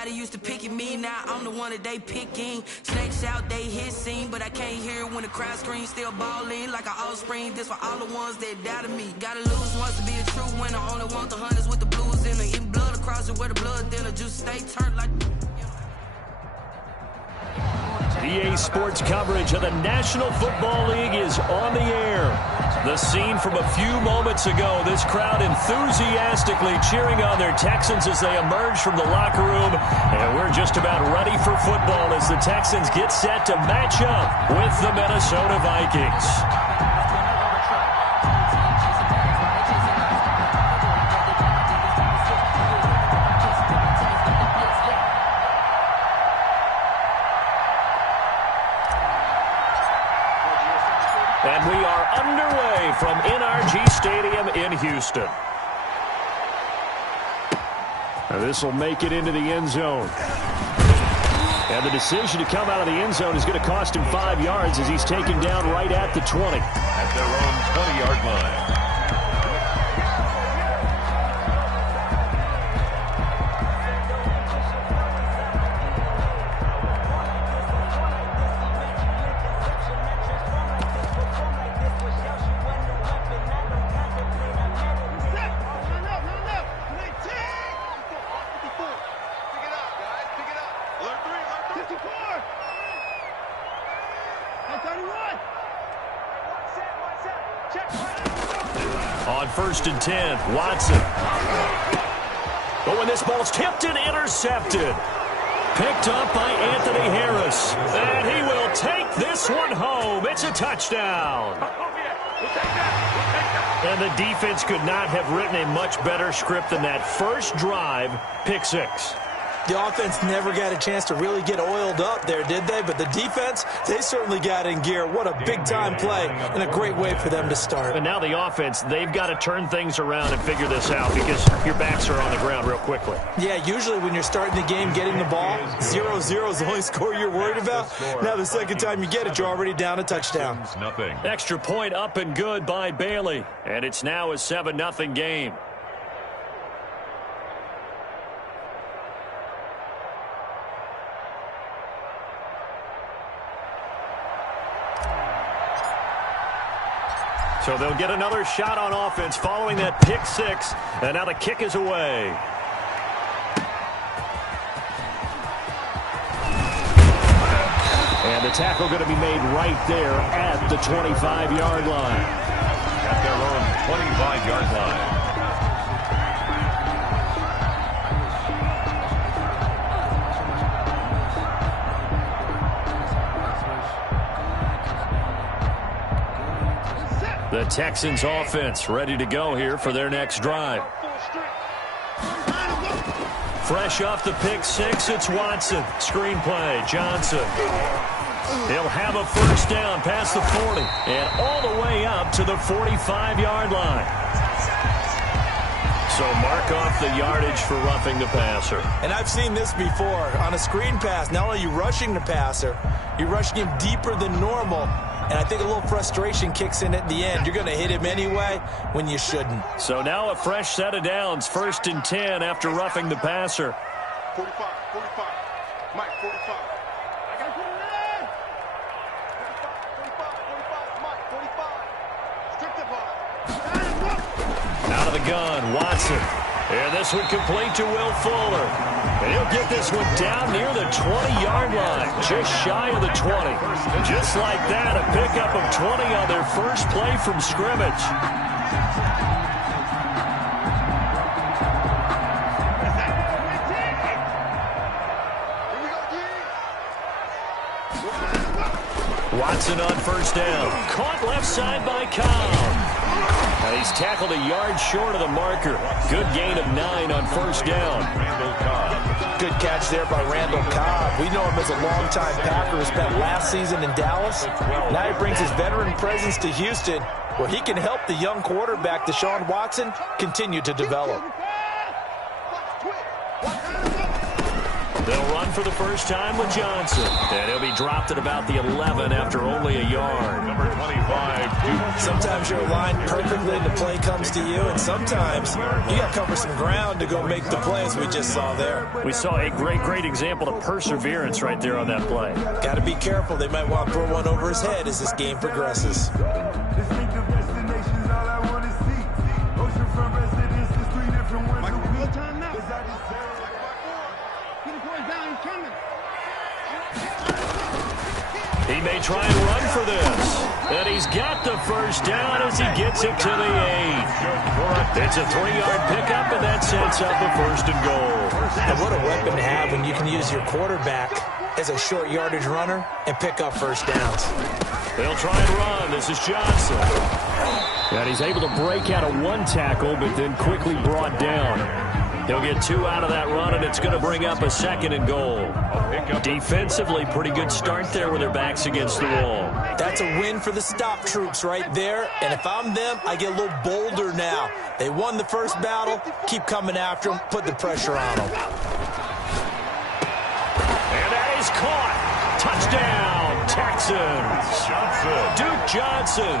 Everybody used to pick at me, now I'm the one that they picking. Snakes out, they hissing, but I can't hear it when the crowd screams. Still balling like an offspring. This for all the ones that doubted me. Gotta lose once to be a true winner. Only want the hunters with the blues in it. Eating blood across it where the blood thinner. Just stay turned like. EA Sports coverage of the National Football League is on the air. The scene from a few moments ago, this crowd enthusiastically cheering on their Texans as they emerge from the locker room. And we're just about ready for football as the Texans get set to match up with the Minnesota Vikings. And we are underway from NRG Stadium in Houston. And this will make it into the end zone. And the decision to come out of the end zone is going to cost him 5 yards as he's taken down right at the 20. At their own 20-yard line. On 1st and 10, Watson. But when this ball's tipped and intercepted. Picked up by Anthony Harris. And he will take this one home. It's a touchdown. And the defense could not have written a much better script than that first drive, pick six. The offense never got a chance to really get oiled up there, did they? But the defense, they certainly got in gear. What a big-time play and a great way for them to start. And now the offense, they've got to turn things around and figure this out because your backs are on the ground real quickly. Yeah, usually when you're starting the game, getting the ball, 0-0 is the only score you're worried about. Now the second time you get it, you're already down a touchdown. Nothing. Extra point up and good by Bailey. And it's now a 7-0 game. So they'll get another shot on offense following that pick six. And now the kick is away. And the tackle going to be made right there at the 25-yard line. At their own 25-yard line. The Texans offense ready to go here for their next drive. Fresh off the pick six, it's Watson. Screenplay, Johnson. He'll have a first down past the 40 and all the way up to the 45-yard line. So mark off the yardage for roughing the passer. And I've seen this before. On a screen pass, not only are you rushing the passer, you're rushing him deeper than normal. And I think a little frustration kicks in at the end. You're going to hit him anyway when you shouldn't. So now a fresh set of downs, 1st and 10 after roughing the passer. 45, Mike, 45. I got to put it in. 45, Mike, 45. Strip the ball. Out of the gun, Watson. And this one complete to Will Fuller. And he'll get this one down near the 20-yard line, just shy of the 20. Just like that, a pickup of 20 on their first play from scrimmage. Watson on first down. Caught left side by Cobb. And he's tackled a yard short of the marker. Good gain of 9 on first down. Good catch there by Randall Cobb. We know him as a longtime Packer who spent last season in Dallas. Now he brings his veteran presence to Houston, where he can help the young quarterback, Deshaun Watson, continue to develop. They'll run for the first time with Johnson. And he'll be dropped at about the 11 after only a yard. Number 25, Duke. Sometimes you're aligned perfectly and the play comes to you, and sometimes you got to cover some ground to go make the plays we just saw there. We saw a great example of perseverance right there on that play. Got to be careful. They might want to throw one over his head as this game progresses. He may try and run for this. And he's got the first down as he gets it to the 8. It's a 3-yard pickup, and that sets up a 1st and goal. And what a weapon to have when you can use your quarterback as a short yardage runner and pick up first downs. They'll try and run. This is Johnson. And he's able to break out of one tackle, but then quickly brought down. He'll get 2 out of that run, and it's going to bring up a 2nd and goal. Defensively, pretty good start there with their backs against the wall. That's a win for the stop troops right there. And if I'm them, I get a little bolder now. They won the first battle. Keep coming after them. Put the pressure on them. And that is caught. Touchdown, Texans. Duke Johnson.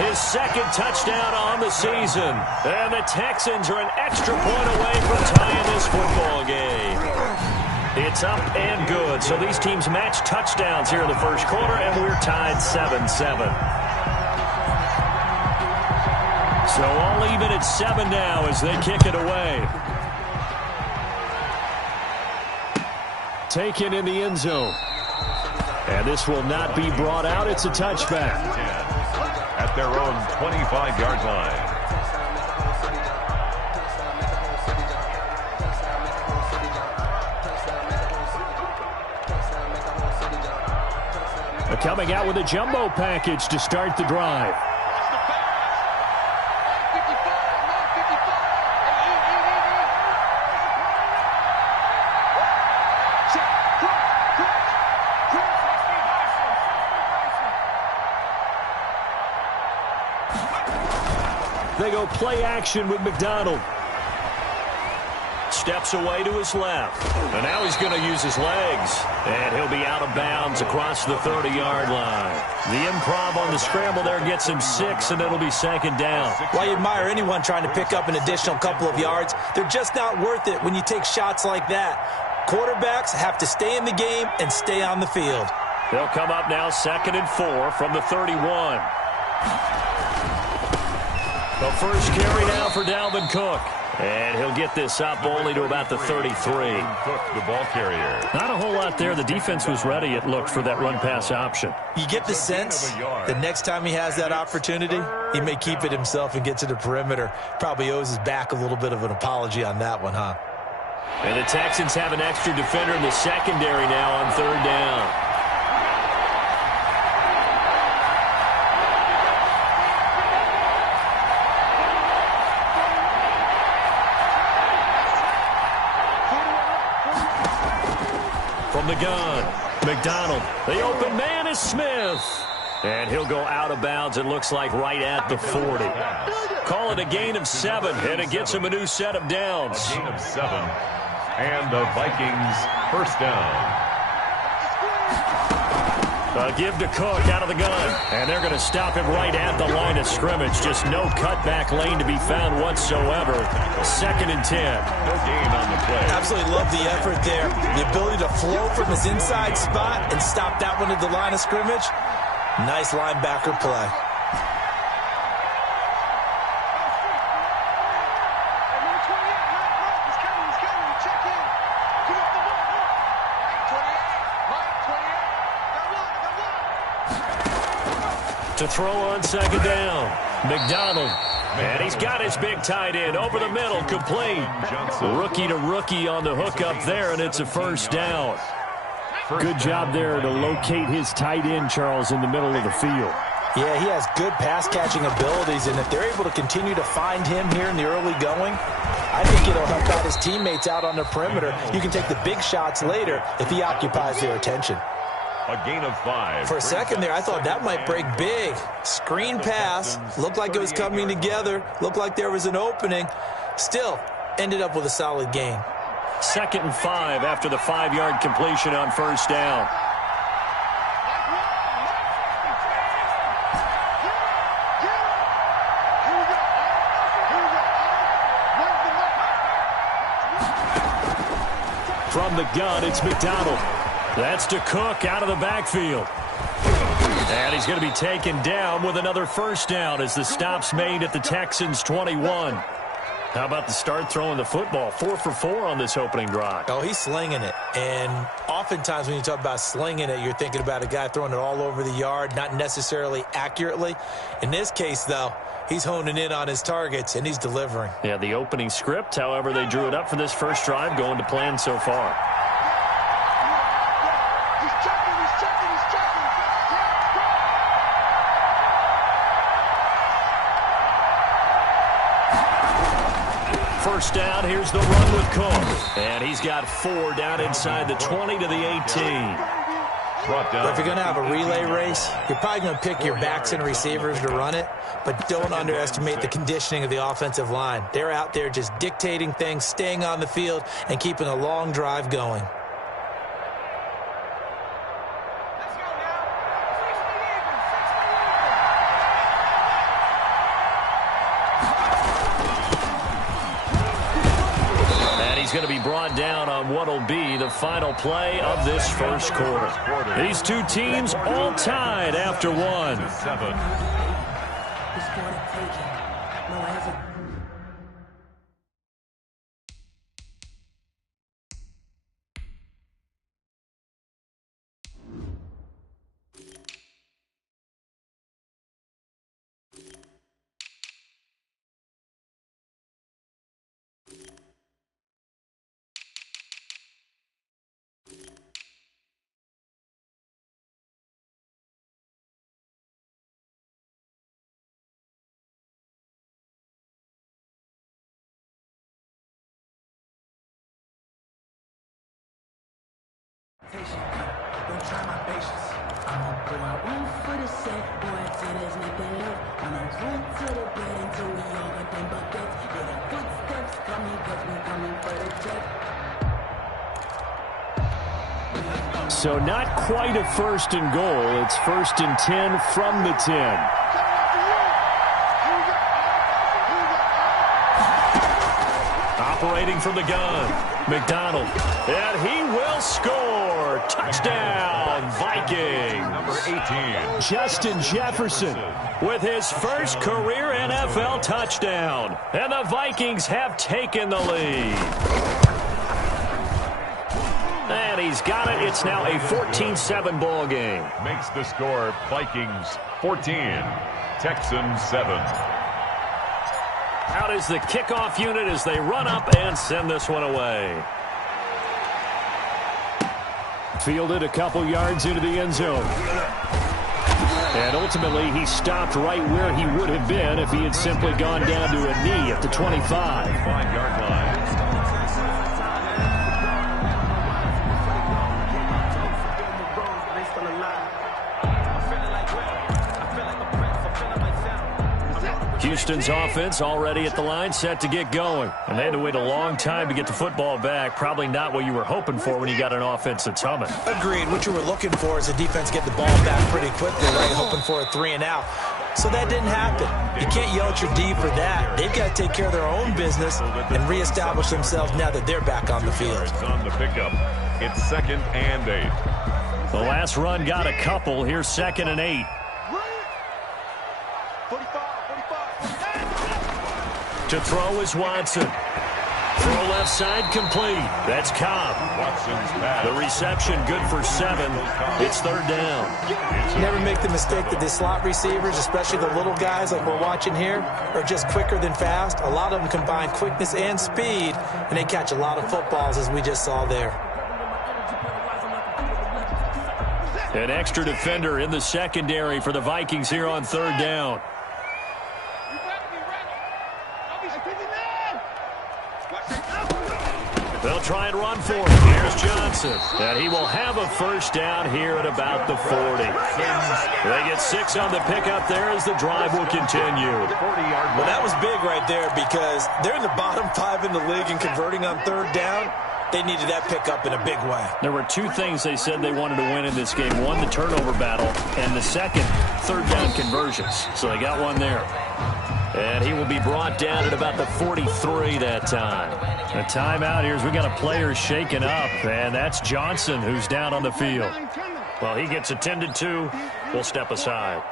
His 2nd touchdown on the season. And the Texans are an extra point away from tying this football game. It's up and good. So these teams match touchdowns here in the first quarter, and we're tied 7-7. So all even at 7 now as they kick it away. Taken in the end zone. And this will not be brought out. It's a touchback. At their own 25-yard line. Coming out with a jumbo package to start the drive. They go play action with McDonald. Steps away to his left. And now he's going to use his legs. And he'll be out of bounds across the 30-yard line. The improv on the scramble there gets him 6, and it'll be 2nd down. While you admire anyone trying to pick up an additional couple of yards, they're just not worth it when you take shots like that. Quarterbacks have to stay in the game and stay on the field. They'll come up now 2nd and 4 from the 31. The first carry now for Dalvin Cook. And he'll get this up only to about the 33. Cook, the ball carrier. Not a whole lot there. The defense was ready, it looked, for that run-pass option. You get the sense the next time he has that opportunity, he may keep it himself and get to the perimeter. Probably owes his back a little bit of an apology on that one, huh? And the Texans have an extra defender in the secondary now on 3rd down. From the gun, McDonald. The open man is Smith. And he'll go out of bounds, it looks like, right at the 40. Call it a gain of 7, and it gets him a new set of downs. A gain of 7. And the Vikings first down. Give to Cook out of the gun. And they're going to stop him right at the line of scrimmage. Just no cutback lane to be found whatsoever. 2nd and 10. No gain on the play. Absolutely love the effort there. The ability to flow from his inside spot and stop that one at the line of scrimmage. Nice linebacker play. To throw on 2nd down. McDonald. And he's got his big tight end over the middle, complete. Rookie to rookie on the hook up there, and it's a 1st down. Good job there to locate his tight end, Charles, in the middle of the field. Yeah, he has good pass-catching abilities, and if they're able to continue to find him here in the early going, I think it'll help out his teammates out on the perimeter. You can take the big shots later if he occupies their attention. A gain of 5. For a second there, I thought that might break big. Screen pass. Looked like it was coming together. Looked like there was an opening. Still, ended up with a solid gain. 2nd and 5 after the 5-yard completion on first down. From the gun, it's McDonald. That's to Cook out of the backfield. And he's going to be taken down with another first down as the stop's made at the Texans' 21. How about the start throwing the football? 4 for 4 on this opening drive. Oh, he's slinging it. And oftentimes when you talk about slinging it, you're thinking about a guy throwing it all over the yard, not necessarily accurately. In this case, though, he's honing in on his targets, and he's delivering. Yeah, the opening script, however, they drew it up for this first drive, going to plan so far. First down, here's the run with Cook. And he's got 4 down inside the 20 to the 18. But if you're going to have a relay race, you're probably going to pick your backs and receivers to run it, but don't underestimate the conditioning of the offensive line. They're out there just dictating things, staying on the field, and keeping a long drive going. Going to be brought down on what will be the final play of this first quarter. These two teams all tied after 1. Don't try my patience. I'ma go out one for the set, boy, till there's nothing left. I'ma run to the bed until we all got them buckets. Yeah, the footsteps coming, cause we coming for the jet. So not quite a first and goal. It's 1st and 10 from the 10. Operating from the gun, McDonald, and he will score. Touchdown, Vikings. Number 18. Justin Jefferson with his first career NFL touchdown. And the Vikings have taken the lead. And he's got it. It's now a 14-7 ball game. Makes the score Vikings 14, Texans 7. Out is the kickoff unit as they run up and send this one away. Fielded a couple yards into the end zone. And ultimately, he stopped right where he would have been if he had simply gone down to a knee at the 25. 5-yard line. Houston's offense already at the line, set to get going. And they had to wait a long time to get the football back. Probably not what you were hoping for when you got an offense that's humming. Agreed. What you were looking for is the defense get the ball back pretty quickly, right? Hoping for a 3-and-out. So that didn't happen. You can't yell at your D for that. They've got to take care of their own business and reestablish themselves now that they're back on the field. On the pickup, it's 2nd and 8. The last run got a couple. Here's 2nd and 8. To throw is Watson. Throw left side complete. That's Cobb. Watson's pass. The reception good for 7. It's 3rd down. Never make the mistake that the slot receivers, especially the little guys like we're watching here, are just quicker than fast. A lot of them combine quickness and speed, and they catch a lot of footballs as we just saw there. An extra defender in the secondary for the Vikings here on 3rd down. They'll try and run for it. Here's Johnson. And he will have a first down here at about the 40. They get 6 on the pickup there as the drive will continue. Well, that was big right there because they're in the bottom 5 in the league in converting on 3rd down. They needed that pickup in a big way. There were two things they said they wanted to win in this game. One, the turnover battle, and the second, third down conversions. So they got one there. And he will be brought down at about the 43 that time. A timeout here as we got a player shaken up, and that's Johnson who's down on the field. Well, he gets attended to. We'll step aside.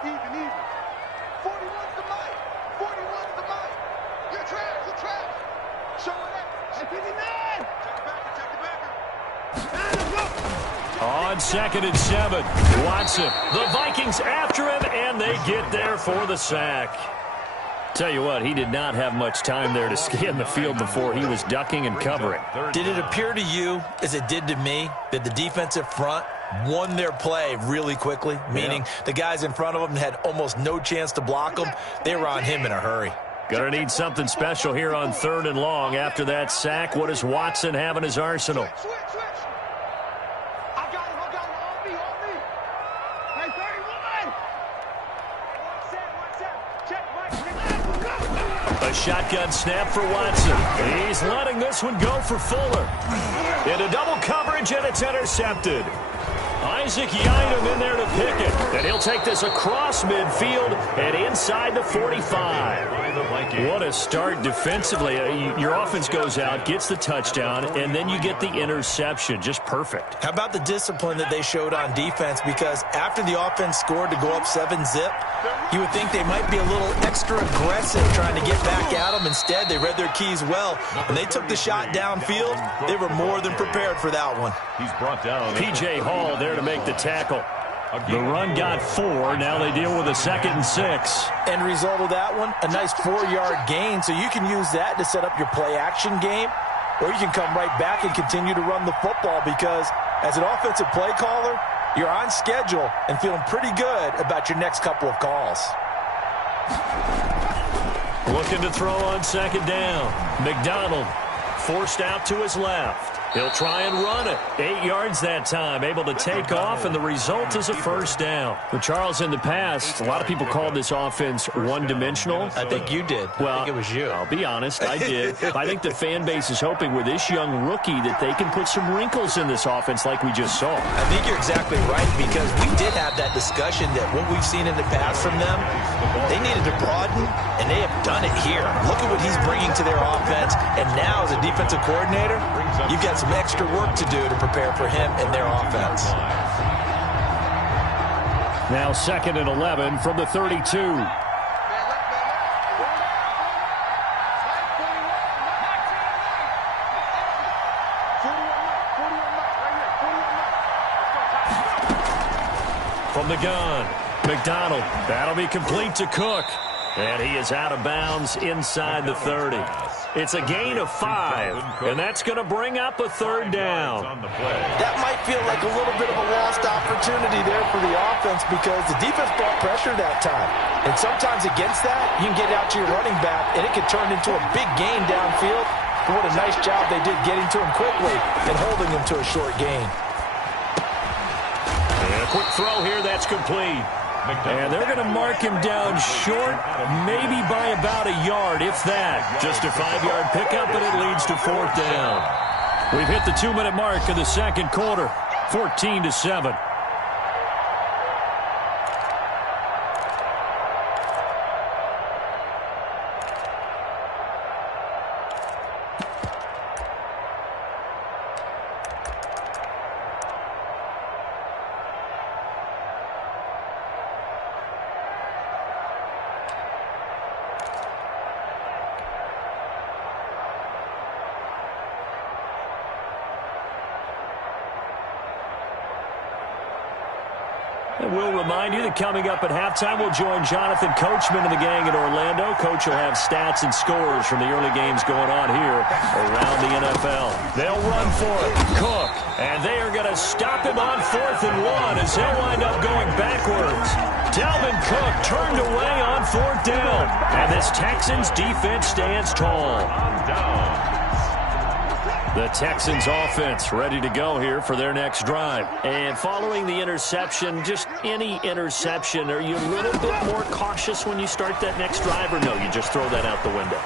On 2nd and 7, Watson. The Vikings after him, and they get there for the sack. Tell you what, he did not have much time there to scan the field before he was ducking and covering. Did it appear to you, as it did to me, that the defensive front won their play really quickly? Meaning the guys in front of them had almost no chance to block them. They were on him in a hurry. Gonna need something special here on 3rd and long. After that sack, what does Watson have in his arsenal? A shotgun snap for Watson. He's letting this one go for Fuller. Into double coverage, and it's intercepted. Isaac Yiadom in there to pick it. And he'll take this across midfield and inside the 45. What a start defensively. Your offense goes out, gets the touchdown, and then you get the interception. Just perfect. How about the discipline that they showed on defense? Because after the offense scored to go up 7-zip, you would think they might be a little extra aggressive trying to get back at them. Instead, they read their keys well. When they took the shot downfield, they were more than prepared for that one. He's brought down. P.J. Hall there to make the tackle. The run got 4. Now they deal with a 2nd and 6. End result of that one, a nice 4-yard gain. So you can use that to set up your play-action game, or you can come right back and continue to run the football because as an offensive play caller, you're on schedule and feeling pretty good about your next couple of calls. Looking to throw on 2nd down. McDonald forced out to his left. He'll try and run it. 8 yards that time, able to take off, and the result is a 1st down. For Charles, in the past, a lot of people called this offense one-dimensional. I think you did. Well, I think it was you. I'll be honest, I did. I think the fan base is hoping with this young rookie that they can put some wrinkles in this offense like we just saw. I think you're exactly right because we did have that discussion that what we've seen in the past from them, they needed to broaden, and they have done it here. Look at what he's bringing to their offense, and now as a defensive coordinator, you've got some extra work to do to prepare for him and their offense. Now 2nd and 11 from the 32. From the gun, McDonald. That'll be complete to Cook. And he is out of bounds inside the 30. It's a gain of 5, and that's going to bring up a 3rd down. That might feel like a little bit of a lost opportunity there for the offense because the defense brought pressure that time. And sometimes against that, you can get out to your running back, and it can turn into a big gain downfield. But what a nice job they did getting to him quickly and holding him to a short gain. And a quick throw here, that's complete. And they're going to mark him down short, maybe by about a yard, if that. Just a 5-yard pickup, but it leads to 4th down. We've hit the 2-minute mark of the 2nd quarter, 14-7. And we'll remind you that coming up at halftime, we'll join Jonathan Coachman and the gang in Orlando. Coach will have stats and scores from the early games going on here around the NFL. They'll run for it. Cook. And they are going to stop him on 4th and 1 as they'll wind up going backwards. Dalvin Cook turned away on 4th down. And this Texans defense stands tall. The Texans offense ready to go here for their next drive. And following the interception, just any interception, are you a little bit more cautious when you start that next drive, or no, you just throw that out the window?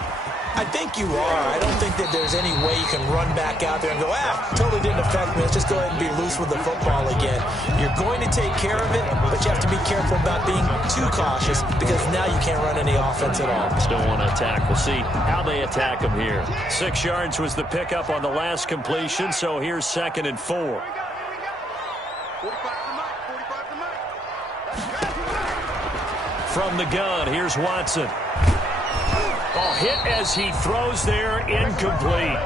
I think you are. I don't think that there's any way you can run back out there and go, totally didn't affect me. Let's just go ahead and be loose with the football again. You're going to take care of it, but you have to be careful about being too cautious because now you can't run any offense at all. Still want to attack. We'll see how they attack him here. 6 yards was the pickup on the last completion, so here's 2nd and 4. From the gun, here's Watson. Hit as he throws there, incomplete.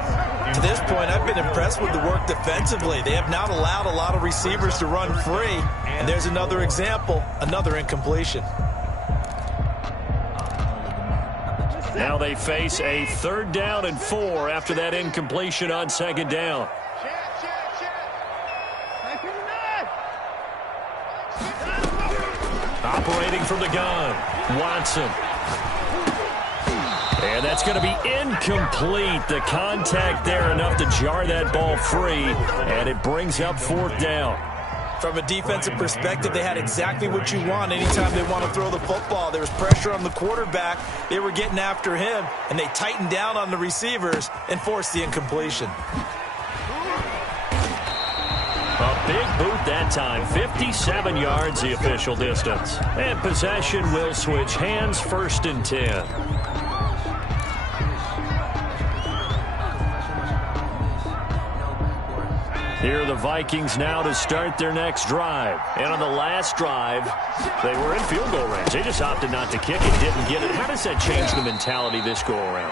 To this point, I've been impressed with the work defensively. They have not allowed a lot of receivers to run free. And there's another example, another incompletion. Now they face a 3rd down and 4 after that incompletion on 2nd down. Operating from the gun, Watson. And that's going to be incomplete. The contact there enough to jar that ball free, and it brings up 4th down. From a defensive perspective, they had exactly what you want anytime they want to throw the football. There was pressure on the quarterback. They were getting after him, and they tightened down on the receivers and forced the incompletion. A big boot that time, 57 yards the official distance. And possession will switch hands, 1st and 10. Here are the Vikings now to start their next drive. And on the last drive, they were in field goal range. They just opted not to kick it, didn't get it. How does that change the mentality this go around?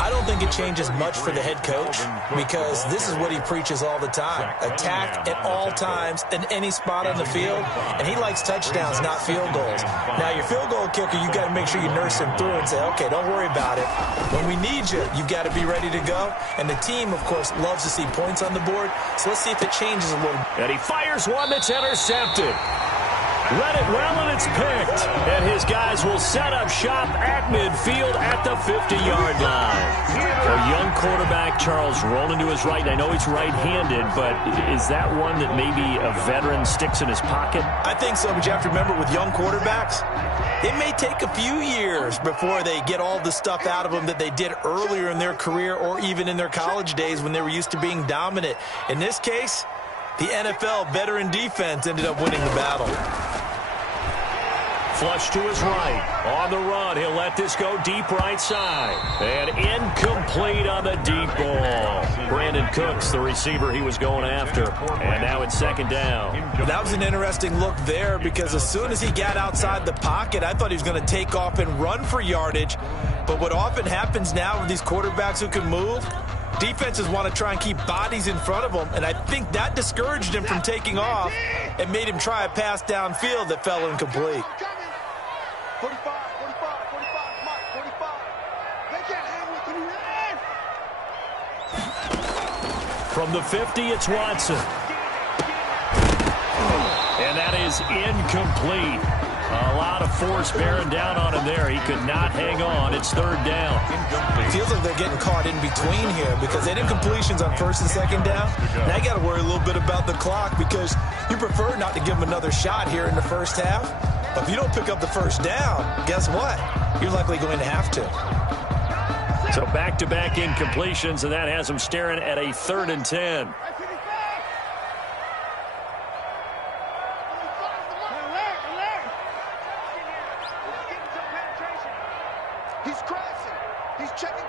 I don't think it changes much for the head coach because this is what he preaches all the time. Attack at all times in any spot on the field, and he likes touchdowns, not field goals. Now, your field goal kicker, you've got to make sure you nurse him through and say, okay, don't worry about it. When we need you, you've got to be ready to go. And the team, of course, loves to see points on the board, so let's see if it changes a little. And he fires one that's intercepted. Read it well, and it's picked. And his guys will set up shop at midfield at the 50-yard line. A young quarterback, Charles, rolling to his right. I know he's right-handed, but is that one that maybe a veteran sticks in his pocket? I think so, but you have to remember with young quarterbacks, it may take a few years before they get all the stuff out of them that they did earlier in their career or even in their college days when they were used to being dominant. In this case, the NFL veteran defense ended up winning the battle. Flush to his right. On the run, he'll let this go deep right side. And incomplete on the deep ball. Brandon Cooks, the receiver he was going after. And now it's 2nd down. That was an interesting look there because as soon as he got outside the pocket, I thought he was going to take off and run for yardage. But what often happens now with these quarterbacks who can move, defenses want to try and keep bodies in front of them, and I think that discouraged him from taking off and made him try a pass downfield that fell incomplete. 45, 45, 45, Mike, 45. They can't handle it. From the 50, it's Watson. And that is incomplete. A lot of force bearing down on him there. He could not hang on. It's 3rd down. It feels like they're getting caught in between here because they did incompletions on 1st and 2nd down. Now you got to worry a little bit about the clock because you prefer not to give them another shot here in the first half. But if you don't pick up the 1st down, guess what? You're likely going to have to. So back-to-back incompletions, and that has them staring at a 3rd and 10. He's crossing. He's checking.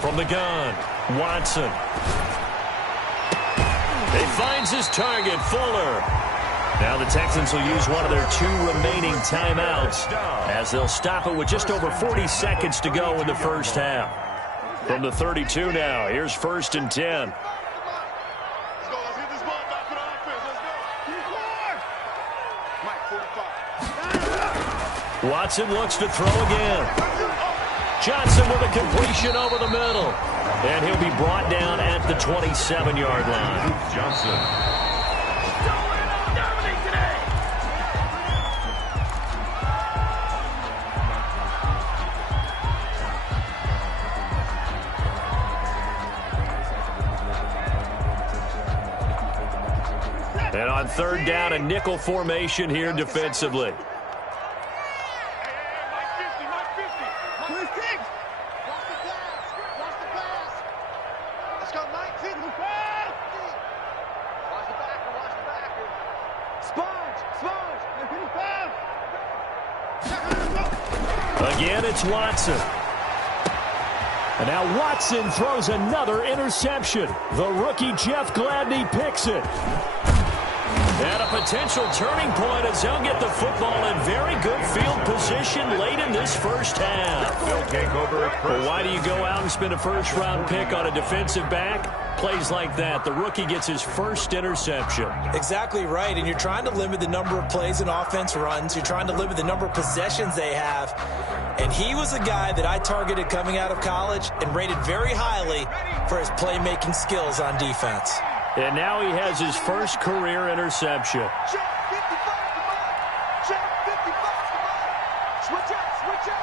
From the gun, Watson. He finds his target, Fuller. Now the Texans will use one of their 2 remaining timeouts as they'll stop it with just over 40 seconds to go in the first half. From the 32 now, here's 1st and 10. Let's go. Let's get this ball back for the offense. Let's go. Mike, 45. Watson looks to throw again. Johnson with a completion over the middle. And he'll be brought down at the 27-yard line. Johnson. And on 3rd down, a nickel formation here defensively. Mike 50. Let's go, 19. Watch the backer, watch the backer. Sponge. Again, it's Watson. And now Watson throws another interception. The rookie Jeff Gladney picks it. And a potential turning point as they'll get the football in very good field position late in this first half. They'll take over at first. Well, why do you go out and spend a first-round pick on a defensive back? Plays like that, the rookie gets his first interception. Exactly right, and you're trying to limit the number of plays and offense runs. You're trying to limit the number of possessions they have. And he was a guy that I targeted coming out of college and rated very highly for his playmaking skills on defense. And now he has his first career interception. Check 55, come on. Check 55, come on. Switch up, switch up.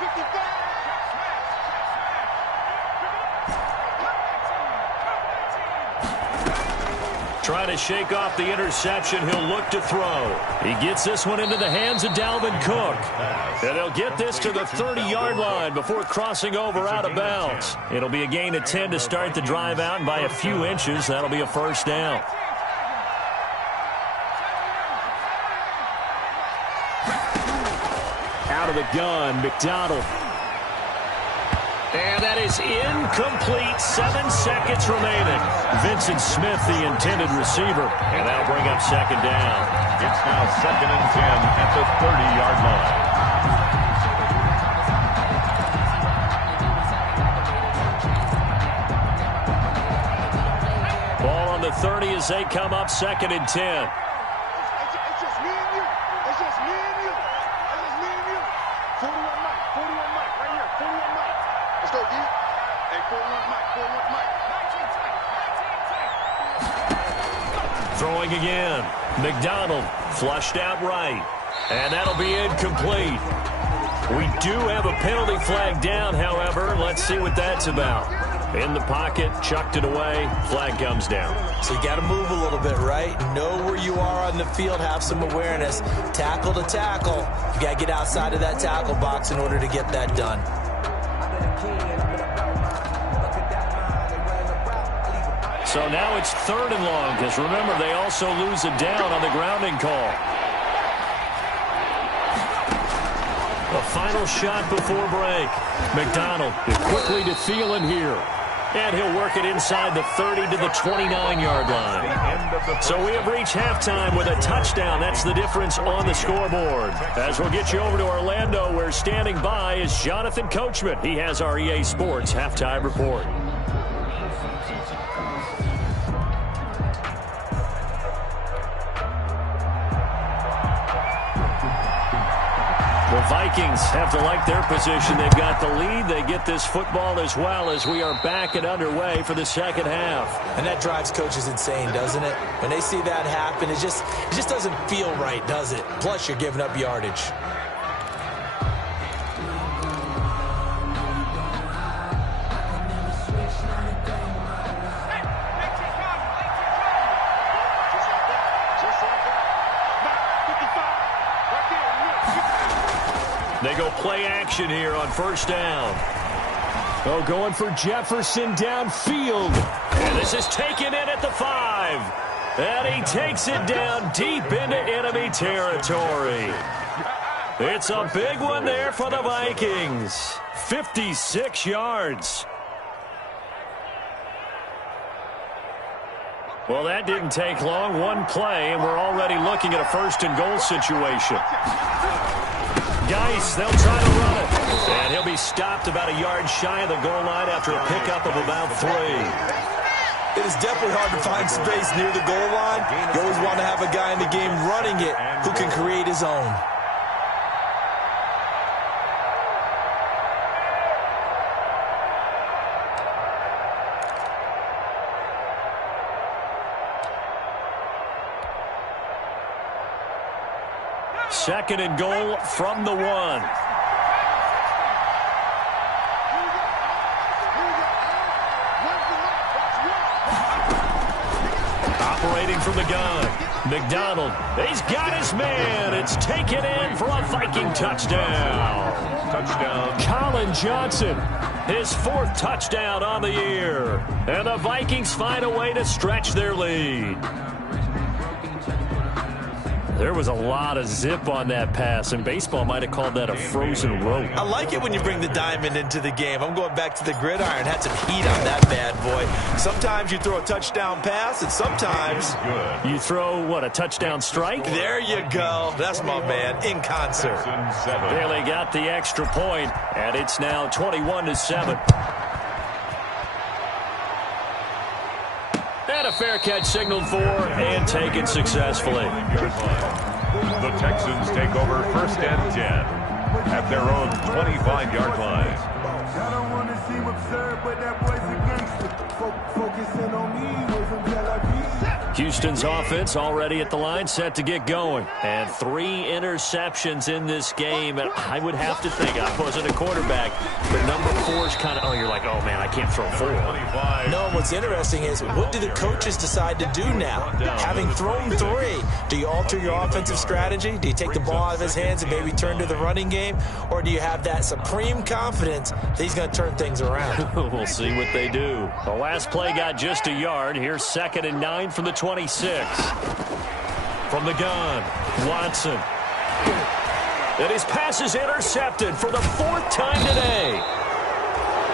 55. Trying to shake off the interception, he'll look to throw. He gets this one into the hands of Dalvin Cook. And they'll get this to the 30-yard line before crossing over out of bounds. It'll be a gain of 10 to start the drive out, and by a few inches, that'll be a first down. Out of the gun, McDonald. And that is incomplete. 7 seconds remaining. Vincent Smith, the intended receiver. And that'll bring up second down. It's now 2nd and 10 at the 30-yard line. Ball on the 30 as they come up 2nd and 10. It's just me and you. It's just me and you. It's just me and you. 41 Mike. 41 Mike. Right here. 41 Mike. Let's go, D. Hey, 41 Mike. 41 Mike. Throwing again. McDonald flushed out right. And that'll be incomplete. We do have a penalty flag down, however. Let's see what that's about. In the pocket, chucked it away, flag comes down. So you got to move a little bit, right? Know where you are on the field, have some awareness. Tackle to tackle. You got to get outside of that tackle box in order to get that done. So now it's 3rd and long, because remember, they also lose a down on the grounding call. The final shot before break. McDonald quickly to Thielen here. And he'll work it inside the 30 to the 29-yard line. So we have reached halftime with a touchdown. That's the difference on the scoreboard. As we'll get you over to Orlando, where standing by is Jonathan Coachman. He has our EA Sports halftime report. The Vikings have to like their position. They've got the lead. They get this football as well as we are back and underway for the second half. And that drives coaches insane, doesn't it? When they see that happen, it just doesn't feel right, does it? Plus, you're giving up yardage. They go play action here on first down. Oh, going for Jefferson downfield. And this is taken in at the 5. And he takes it down deep into enemy territory. It's a big one there for the Vikings. 56 yards. Well, that didn't take long. One play, and we're already looking at a 1st and goal situation. Geis, they'll try to run it. And he'll be stopped about a yard shy of the goal line after a pickup of about 3. It is definitely hard to find space near the goal line. You always want to have a guy in the game running it who can create his own. Second and goal from the 1. Operating from the gun. McDonald, he's got his man. It's taken in for a Viking touchdown. Touchdown. Colin Johnson. His 4th touchdown on the year. And the Vikings find a way to stretch their lead. There was a lot of zip on that pass, and baseball might have called that a frozen rope. I like it when you bring the diamond into the game. I'm going back to the gridiron. Had some heat on that bad boy. Sometimes you throw a touchdown pass, and sometimes you throw, what, a touchdown strike? There you go. That's my man, in concert. Bailey got the extra point, and it's now 21-7. And a fair catch signaled for and taken successfully. The Texans take over 1st and 10 at their own 25-yard line. I don't want to seem absurd, but that boy's a gangster. Focusing on me was from Tel Aviv. Houston's offense already at the line, set to get going. And 3 interceptions in this game. And I would have to think, I wasn't a quarterback, but number 4 is kind of, you're like, oh, man, I can't throw 4. No, what's interesting is, what do the coaches decide to do now? Having thrown 3, do you alter your offensive strategy? Do you take the ball out of his hands and maybe turn to the running game? Or do you have that supreme confidence that he's going to turn things around? We'll see what they do. The last play got just a yard. Here's 2nd and 9 from the 26. From the gun, Watson. And his pass is intercepted for the 4th time today.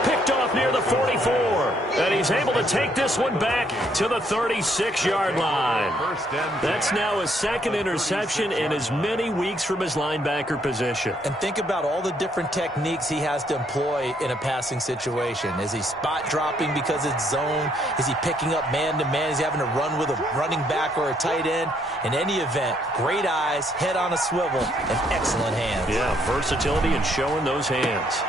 Picked off near the 44. And he's able to take this one back to the 36-yard line. That's now his 2nd interception in as many weeks from his linebacker position. And think about all the different techniques he has to employ in a passing situation. Is he spot dropping because it's zone? Is he picking up man-to-man? Is he having to run with a running back or a tight end? In any event, great eyes, head on a swivel, and excellent hands. Yeah, versatility and showing those hands.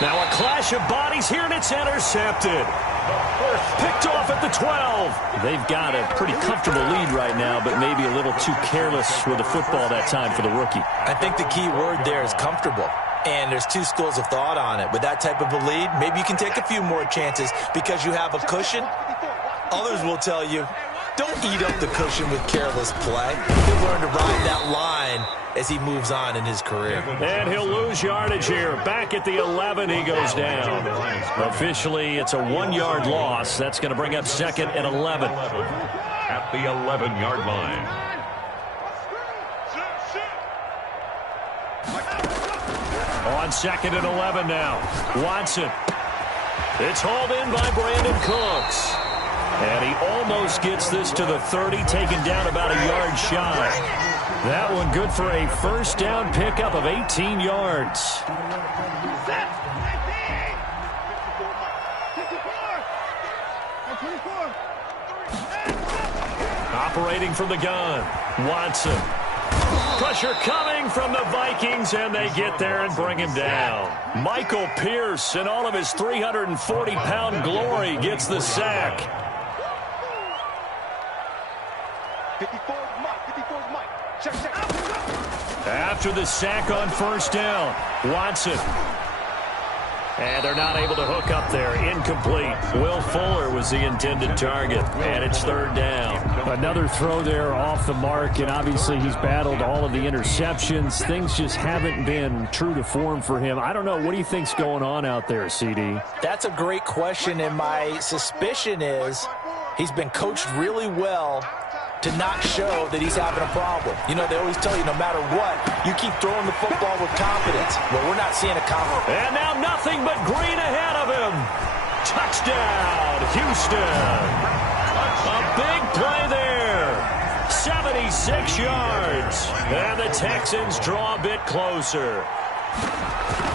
Now a clash of bodies here, and it's intercepted. Picked off at the 12. They've got a pretty comfortable lead right now, but maybe a little too careless with the football that time for the rookie. I think the key word there is comfortable. And there's 2 schools of thought on it. With that type of a lead, maybe you can take a few more chances because you have a cushion. Others will tell you, don't eat up the cushion with careless play. He'll learn to ride that line as he moves on in his career. And he'll lose yardage here. Back at the 11, he goes down. Officially, it's a 1-yard loss. That's going to bring up 2nd and 11. At the 11-yard line. On 2nd and 11 now. Watson. It's hauled in by Brandon Cooks. And he almost gets this to the 30, taken down about a yard shy. That one good for a 1st down pickup of 18 yards. Operating from the gun, Watson. Pressure coming from the Vikings, and they get there and bring him down. Michael Pierce, in all of his 340-pound glory, gets the sack. 54's Mike. Check. After the sack on 1st down, Watson. And they're not able to hook up there. Incomplete. Will Fuller was the intended target, and it's 3rd down. Another throw there off the mark, and obviously he's battled all of the interceptions. Things just haven't been true to form for him. I don't know. What do you think's going on out there, CD? That's a great question, and my suspicion is he's been coached really well to not show that he's having a problem. You know, they always tell you no matter what, you keep throwing the football with confidence. Well, we're not seeing a confidence. And now nothing but green ahead of him. Touchdown, Houston. A big play there. 76 yards. And the Texans draw a bit closer.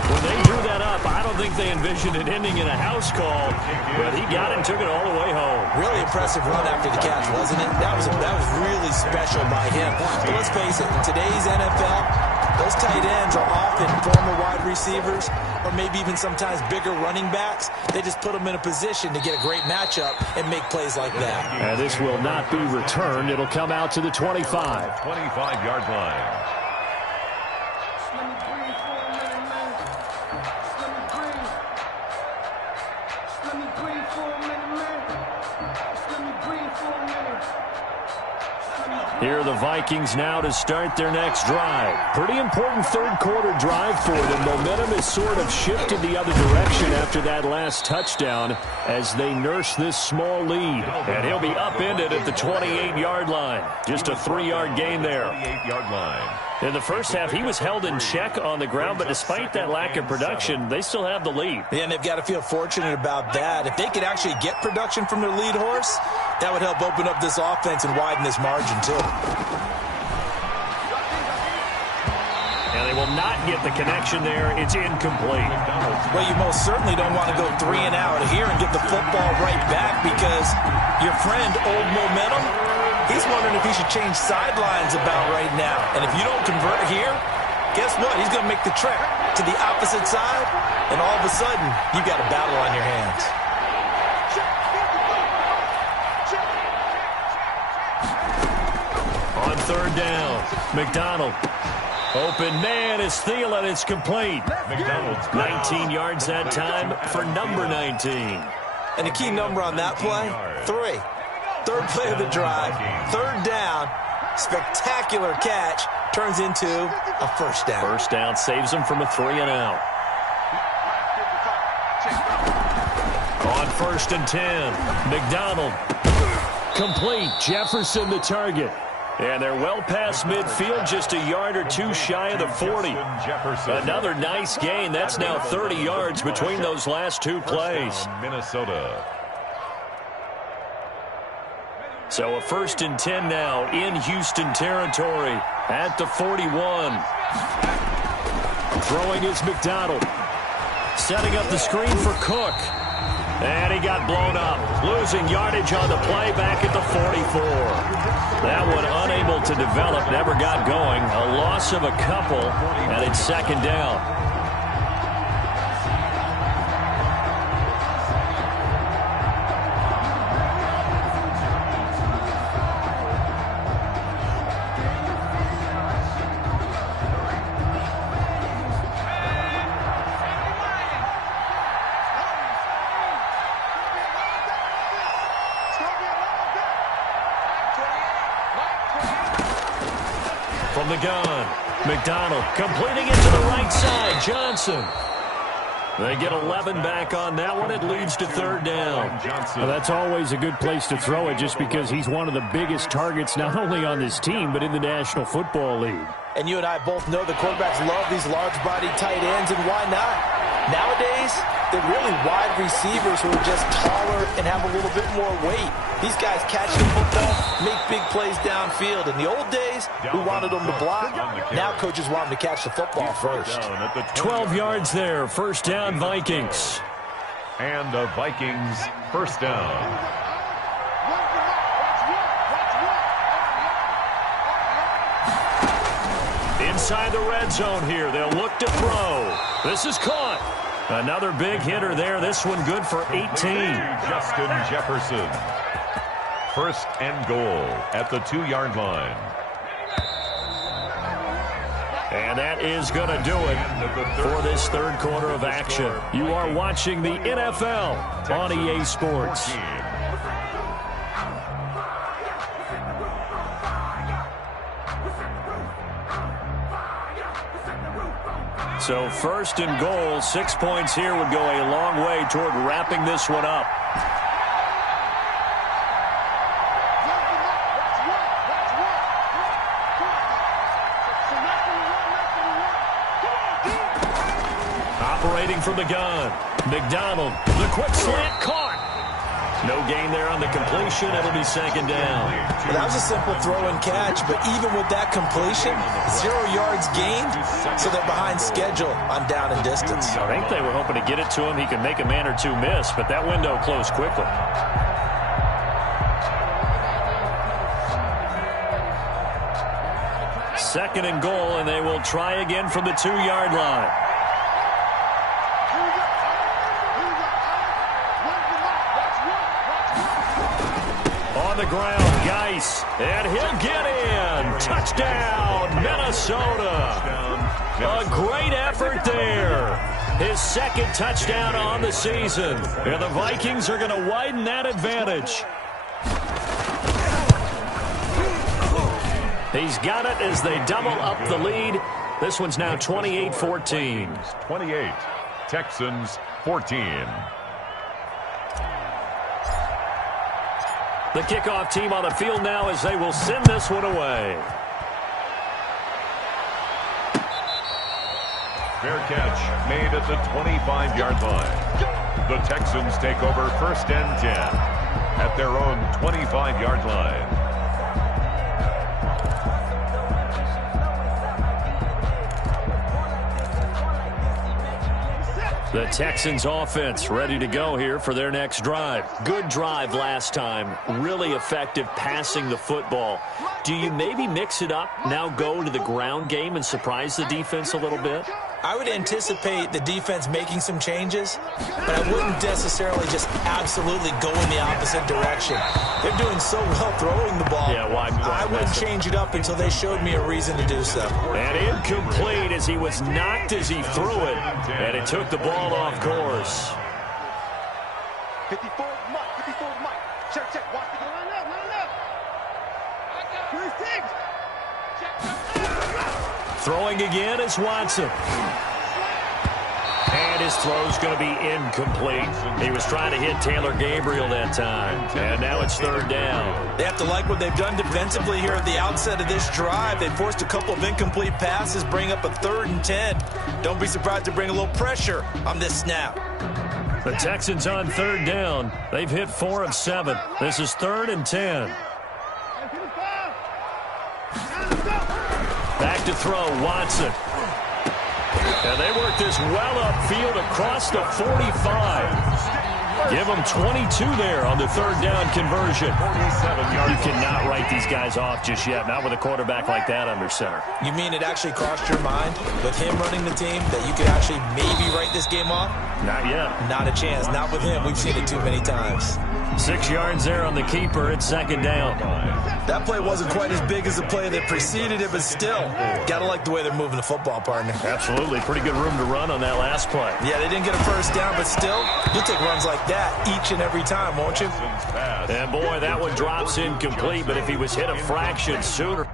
When they drew that up, I don't think they envisioned it ending in a house call, but he got it and took it all the way home. Really impressive run after the catch, wasn't it? That was really special by him. But let's face it, in today's NFL, those tight ends are often former wide receivers or maybe even sometimes bigger running backs. They just put them in a position to get a great matchup and make plays like that. And this will not be returned. It'll come out to the 25. 25-yard line. Here are the Vikings now to start their next drive. Pretty important third-quarter drive for them. Momentum has sort of shifted the other direction after that last touchdown as they nurse this small lead. And he'll be upended at the 28-yard line. Just a 3-yard gain there. 28-yard line. In the first half, he was held in check on the ground, but despite that lack of production, they still have the lead. Yeah, and they've got to feel fortunate about that. If they could actually get production from their lead horse, that would help open up this offense and widen this margin, too. And they will not get the connection there. It's incomplete. Well, you most certainly don't want to go 3 and out here and get the football right back because your friend, Old Momentum, he's wondering if he should change sidelines about right now. And if you don't convert here, guess what? He's going to make the trek to the opposite side, and all of a sudden, you've got a battle on your hands. On third down, McDonald. Open man is Thielen. It's complete. McDonald's 19 yards that time for number 19. And the key number on that play, 3. Third play of the drive, third down, spectacular catch, turns into a first down. First down saves him from a 3-and-out. On first and 10, McDonald. Complete. Jefferson the target. And they're well past midfield, just a yard or two shy of the 40. Another nice gain. That's now 30 yards between those last two plays. Minnesota. So a first and 10 now in Houston territory at the 41. Throwing is McDonald. Setting up the screen for Cook. And he got blown up. Losing yardage on the play back at the 44. That one unable to develop, never got going. A loss of a couple, and it's second down. From the gun, McDonald completing it to the right side. Johnson. They get 11 back on that one. It leads to third down. Well, that's always a good place to throw it just because he's one of the biggest targets not only on this team but in the National Football League. And you and I both know the quarterbacks love these large-bodied tight ends, and why not? Nowadays, they're really wide receivers who are just taller and have a little bit more weight. These guys catch the football, make big plays downfield. In the old days, we wanted them to block. Now coaches want them to catch the football first. 12 yards there. First down, Vikings. And the Vikings first down. Inside the red zone here. They'll look to throw. This is caught. Another big hitter there. This one good for 18. Justin Jefferson. First and goal at the 2-yard line. And that is going to do it for this third quarter of action. You are watching the NFL on EA Sports. So first and goal, 6 points here would go a long way toward wrapping this one up. Operating from the gun, McDonald, the quick slant caught. No gain there on the completion. It'll be second down. Well, that was a simple throw and catch, but even with that completion, 0 yards gained, so they're behind schedule on down and distance. I think they were hoping to get it to him. He could make a man or two miss, but that window closed quickly. Second and goal, and they will try again from the 2-yard line. On the ground, Geis, and he'll get in. Touchdown, Minnesota. A great effort there. His second touchdown on the season. And the Vikings are going to widen that advantage. He's got it as they double up the lead. This one's now 28-14. 28, Texans 14. The kickoff team on the field now as they will send this one away. Fair catch made at the 25-yard line. The Texans take over 1st and 10 at their own 25-yard line. The Texans offense ready to go here for their next drive. Good drive last time. Really effective passing the football. Do you maybe mix it up, now go to the ground game and surprise the defense a little bit? I would anticipate the defense making some changes, but I wouldn't necessarily just absolutely go in the opposite direction. They're doing so well throwing the ball. Yeah, why I wouldn't change it up until they showed me a reason to do so. And incomplete as he was knocked as he threw it, and it took the ball off course. 54 Mike. Check. Watch the line up. Throwing again is Watson. And his throw's going to be incomplete. He was trying to hit Taylor Gabriel that time. And now it's 3rd down. They have to like what they've done defensively here at the outset of this drive. They forced a couple of incomplete passes, bring up a 3rd and 10. Don't be surprised to bring a little pressure on this snap. The Texans on 3rd down. They've hit 4 of 7. This is 3rd and 10. Back to throw, Watson. And they work this well upfield across the 45. Give them 22 there on the 3rd down conversion. You cannot write these guys off just yet, not with a quarterback like that under center. You mean it actually crossed your mind with him running the team that you could actually maybe write this game off? Not yet. Not a chance. Not with him. We've seen it too many times. 6 yards there on the keeper. It's 2nd down. That play wasn't quite as big as the play that preceded it, but still, gotta like the way they're moving the football, partner. Absolutely. Pretty good room to run on that last play. Yeah, they didn't get a 1st down, but still, you'll take runs like that each and every time, won't you? And boy, that one drops incomplete, but if he was hit a fraction sooner.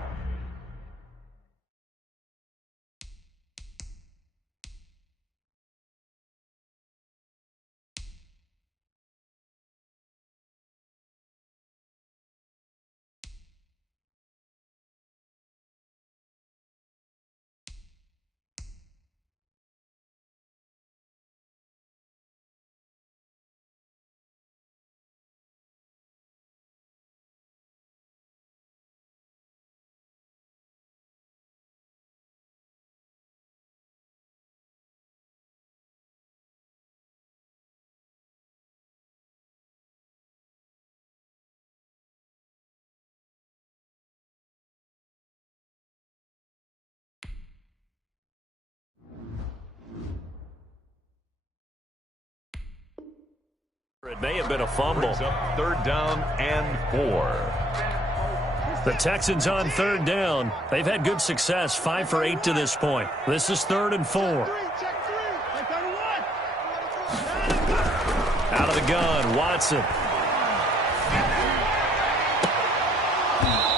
It may have been a fumble. 3rd down and 4. The Texans on 3rd down. They've had good success, 5 for 8 to this point. This is 3rd and 4. Out of the gun, Watson.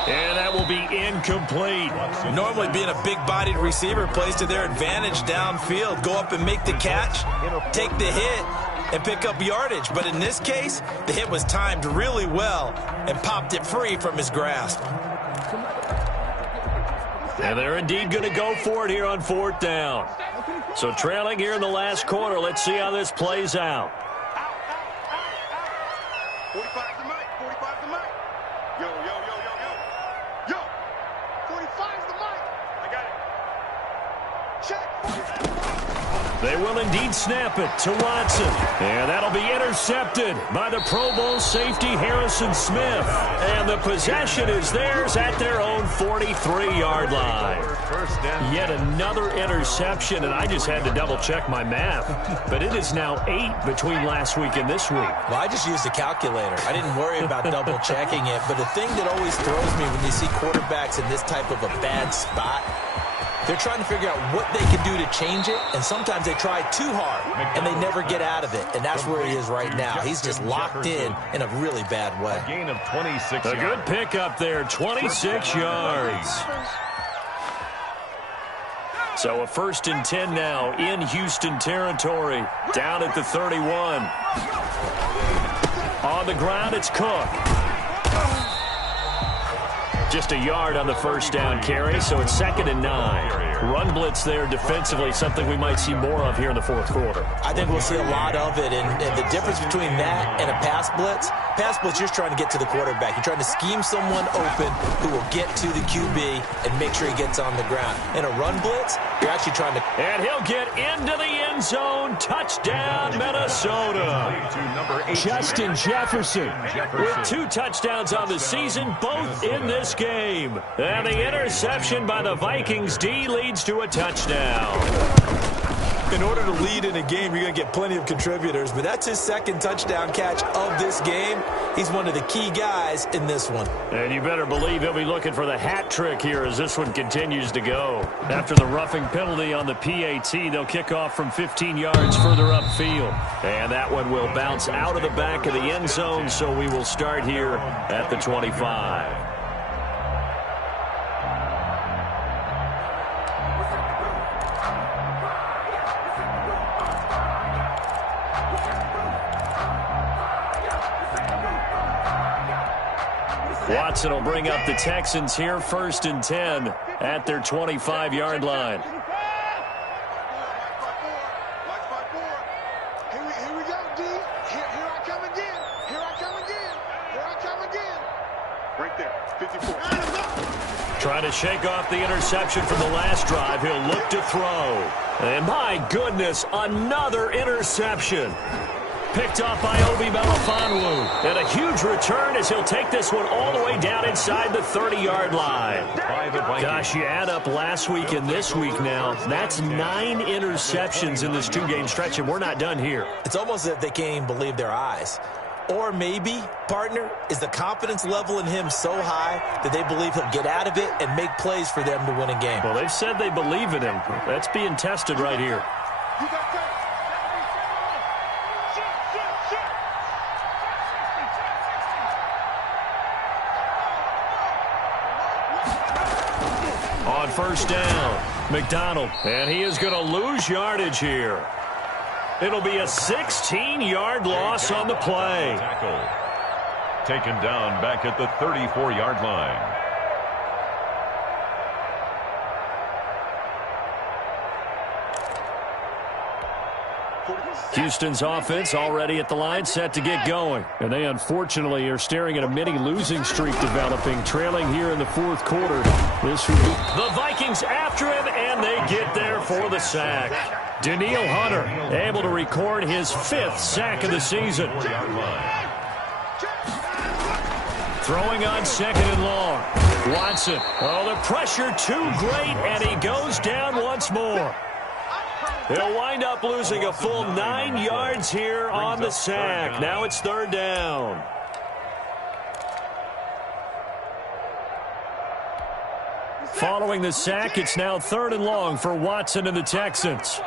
And that will be incomplete. Normally being a big-bodied receiver plays to their advantage downfield. Go up and make the catch, take the hit, and pick up yardage. But in this case, the hit was timed really well and popped it free from his grasp. And they're indeed going to go for it here on 4th down. So trailing here in the last quarter, let's see how this plays out. 45 to Mike. 45 to Mike. Yo. 45 to Mike. I got it. Check. They will indeed snap it to Watson. And that'll be intercepted by the Pro Bowl safety Harrison Smith. And the possession is theirs at their own 43-yard line. Yet another interception, and I just had to double-check my math. But it is now 8 between last week and this week. Well, I just used a calculator. I didn't worry about double-checking it. But the thing that always throws me when you see quarterbacks in this type of a bad spot, They're trying to figure out what they can do to change it, and sometimes they try too hard, and they never get out of it, and that's where he is right now. He's just locked in a really bad way. A gain of 26 yards. A good pickup there, 26 yards. So a 1st and 10 now in Houston territory, down at the 31. On the ground, it's Cook. Just a yard on the first down carry, so it's 2nd and 9. Run blitz there defensively, something we might see more of here in the fourth quarter. I think we'll see a lot of it, and the difference between that and a pass blitz, you're just trying to get to the quarterback. You're trying to scheme someone open who will get to the QB and make sure he gets on the ground. In a run blitz, you're actually trying to... And he'll get into the end zone. Touchdown, Minnesota. Justin Jefferson with 2 touchdowns on the season, both in this game. And the interception by the Vikings D leads to a touchdown. In order to lead in a game, you're going to get plenty of contributors, but that's his 2nd touchdown catch of this game. He's one of the key guys in this one. And you better believe he'll be looking for the hat trick here as this one continues to go. After the roughing penalty on the PAT, they'll kick off from 15 yards further upfield. And that one will bounce out of the back of the end zone, so we will start here at the 25. Watson will bring up the Texans here, 1st and 10 at their 25-yard line. Here we go, D. Here I come again. Here I come again. Here I come again. Right there, 54. Trying to shake off the interception from the last drive. He'll look to throw. And my goodness, another interception. Picked off by Obi Melifonwu. And a huge return as he'll take this one all the way down inside the 30-yard line. Gosh, you add up last week and this week now. That's 9 interceptions in this 2-game stretch, and we're not done here. It's almost as if they can't even believe their eyes. Or maybe, partner, is the confidence level in him so high that they believe he'll get out of it and make plays for them to win a game. Well, they've said they believe in him. That's being tested right here. On 1st down, McDonald, and he is going to lose yardage here. It'll be a 16-yard loss on the play. Taken down back at the 34-yard line. Houston's offense already at the line, set to get going. And they unfortunately are staring at a mini losing streak developing, trailing here in the 4th quarter. The Vikings after him, and they get there for the sack. Danielle Hunter able to record his 5th sack of the season. Throwing on 2nd and long. Watson. Oh, the pressure too great, and he goes down once more. He'll wind up losing a full 9 yards here on the sack. Now it's 3rd down. Following the sack, it's now 3rd and long for Watson and the Texans.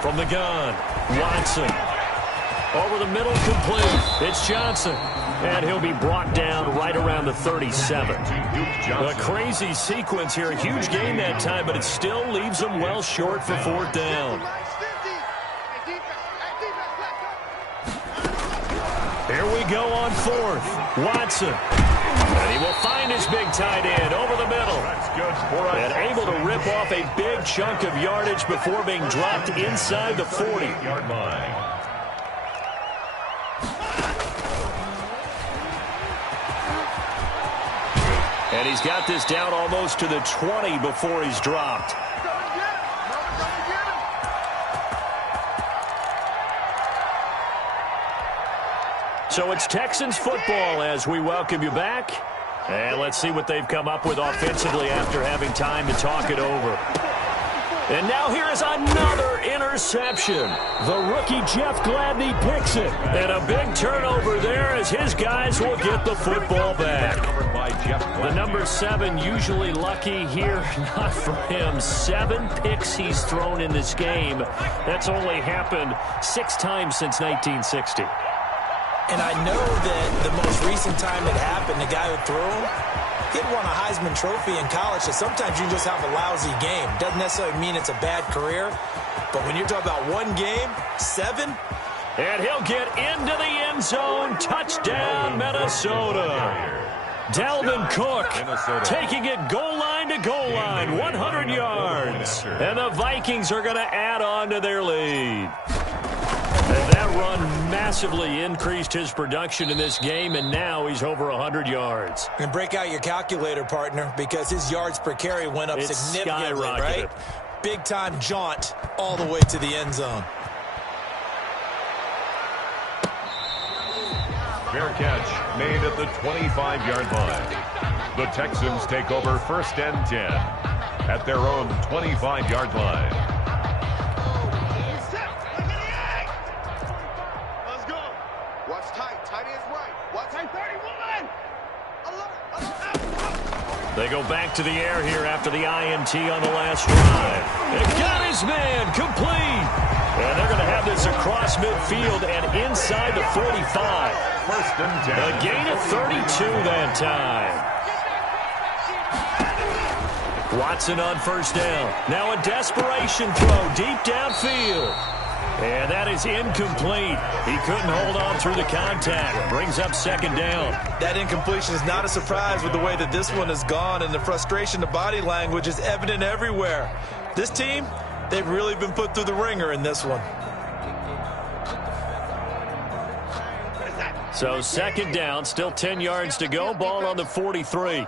From the gun, Watson. Over the middle, complete. It's Johnson. And he'll be brought down right around the 37. A crazy sequence here. A huge gain that time, but it still leaves them well short for 4th down. Here we go on 4th. Watson. And he will find his big tight end over the middle. And able to rip off a big chunk of yardage before being dropped inside the 40-yard line. And he's got this down almost to the 20 before he's dropped. So it's Texans football as we welcome you back. And let's see what they've come up with offensively after having time to talk it over. And now here is another interception. The rookie Jeff Gladney picks it. And a big turnover there as his guys will get the football back. The number 7 usually lucky here. Not for him. 7 picks he's thrown in this game. That's only happened 6 times since 1960. And I know that the most recent time it happened, the guy who threw him, he had won a Heisman Trophy in college, so sometimes you just have a lousy game. Doesn't necessarily mean it's a bad career, but when you're talking about one game, 7. And he'll get into the end zone. Touchdown, Minnesota. Dalvin Cook taking it goal line to goal line, 100 yards. And the Vikings are going to add on to their lead. And that run massively increased his production in this game, and now he's over 100 yards. And break out your calculator, partner, because his yards per carry went up significantly, right? Big-time jaunt all the way to the end zone. Fair catch made at the 25-yard line. The Texans take over 1st and 10 at their own 25-yard line. They go back to the air here after the INT on the last drive. They got his man complete. And they're going to have this across midfield and inside the 45. 1st and 10. A gain of 32 that time. Watson on 1st down. Now a desperation throw deep downfield. And that is incomplete. He couldn't hold on through the contact. Brings up 2nd down. That incompletion is not a surprise with the way that this one has gone, and the frustration, the body language is evident everywhere. This team, they've really been put through the ringer in this one. So 2nd down, still 10 yards to go. Ball on the 43.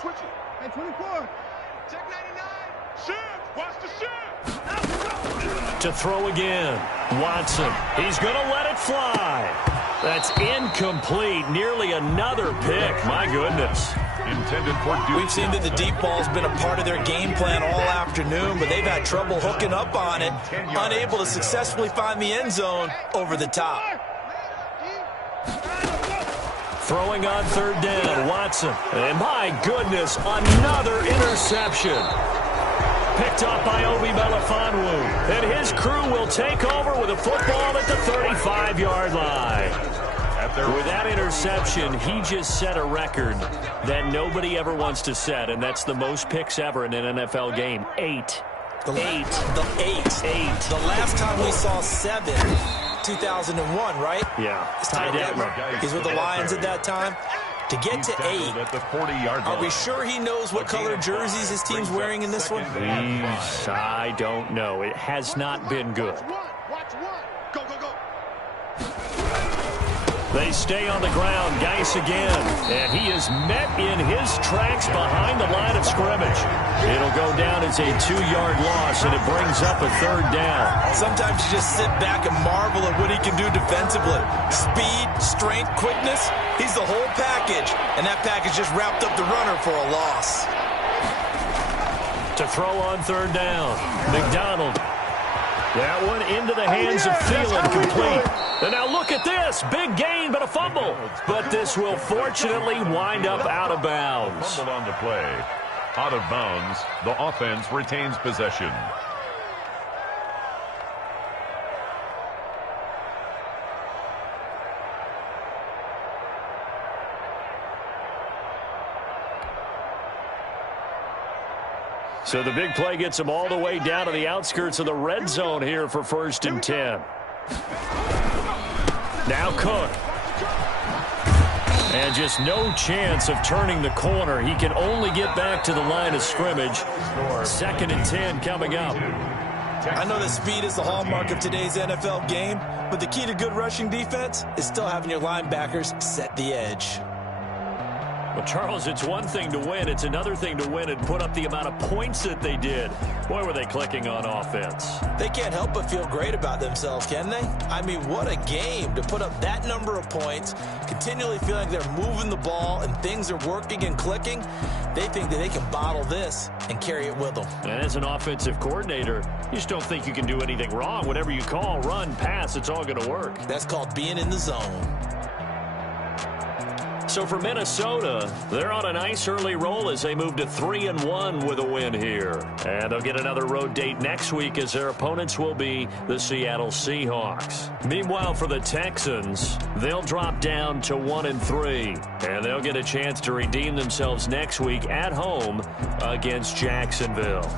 Switch it. And 24. Check 99. Shift. Watch the shift. To throw again. Watson. He's going to let it fly. That's incomplete. Nearly another pick. My goodness. Intended for We've seen that the deep ball's been a part of their game plan all afternoon, but they've had trouble hooking up on it, unable to successfully find the end zone over the top. Throwing on 3rd down, Watson. And my goodness, another interception. Picked up by Obi Melifonwu. And his crew will take over with a football at the 35-yard line. With that interception, he just set a record that nobody ever wants to set, and that's the most picks ever in an NFL game. 8. The last time we saw 7, 2001, right? Yeah. Ty Detmer. He's with the Lions at that time. To get to 8, at the 40-yard line. Are we sure he knows what color jerseys his team's wearing in this one? I don't know. It has not been good. Watch one. Go, go, go. They stay on the ground. Geis again. And he is met in his tracks behind the line of scrimmage. It'll go down as a 2-yard loss, and it brings up a 3rd down. Sometimes you just sit back and marvel at what he can do defensively. Speed, strength, quickness. He's the whole package. And that package just wrapped up the runner for a loss. To throw on 3rd down. McDonald. That one into the hands of Thielen, complete. And now look at this. Big gain, but a fumble. But this will fortunately wind up out of bounds. Fumbled on the play. Out of bounds. The offense retains possession. So the big play gets him all the way down to the outskirts of the red zone here for 1st and 10. Now Cook. And just no chance of turning the corner. He can only get back to the line of scrimmage. 2nd and 10 coming up. I know that speed is the hallmark of today's NFL game, but the key to good rushing defense is still having your linebackers set the edge. Well, Charles, it's one thing to win. It's another thing to win and put up the amount of points that they did. Boy, were they clicking on offense. They can't help but feel great about themselves, can they? I mean, what a game to put up that number of points, continually feeling they're moving the ball and things are working and clicking. They think that they can bottle this and carry it with them. And as an offensive coordinator, you just don't think you can do anything wrong. Whatever you call, run, pass, it's all going to work. That's called being in the zone. So for Minnesota, they're on a nice early roll as they move to 3-1 with a win here. And they'll get another road date next week as their opponents will be the Seattle Seahawks. Meanwhile, for the Texans, they'll drop down to 1-3. And they'll get a chance to redeem themselves next week at home against Jacksonville.